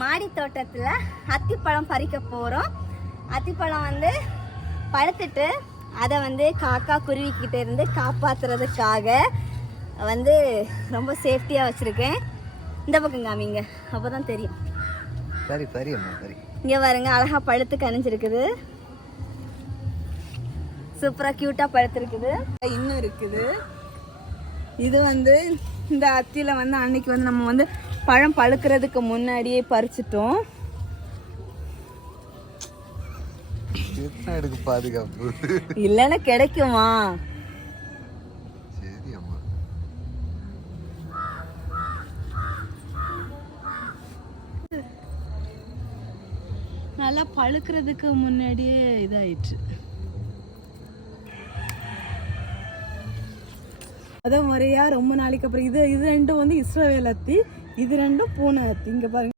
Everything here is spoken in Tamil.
மாடி தோட்டத்தில் அத்திப்பழம் பறிக்க போகிறோம். அத்திப்பழம் வந்து பழுத்துட்டு அதை வந்து காக்கா குருவிக்கிட்ட இருந்து காப்பாற்றுறதுக்காக வந்து ரொம்ப சேஃப்டியாக வச்சுருக்கேன். இந்த பக்கம் காமிங்க, அப்போ தான் தெரியும். சரி சரி அம்மா சரி. இங்கே பாருங்க, அழகாக பழுத்து கனிஞ்சிருக்குது. சூப்பராக க்யூட்டாக பழுத்துருக்குது. இன்னும் இருக்குது. இது வந்து இந்த அத்தியில் வந்து அன்னைக்கு வந்து நம்ம வந்து பழம் பழுக்கிறதுக்கு முன்னாடியே பறிச்சிட்டோம். எடுக்கு பாதுகாப்பு இல்லைன்னா கிடைக்குமா? சரி அம்மா. நல்லா பழுக்கிறதுக்கு முன்னாடியே இதாயிடுச்சு. அதான் முறையா ரொம்ப நாளைக்கு அப்புறம் இது ரெண்டும் வந்து இஸ்ரவேல் அத்தி, இது ரெண்டும் பூனை அத்தி. இங்க பாருங்க.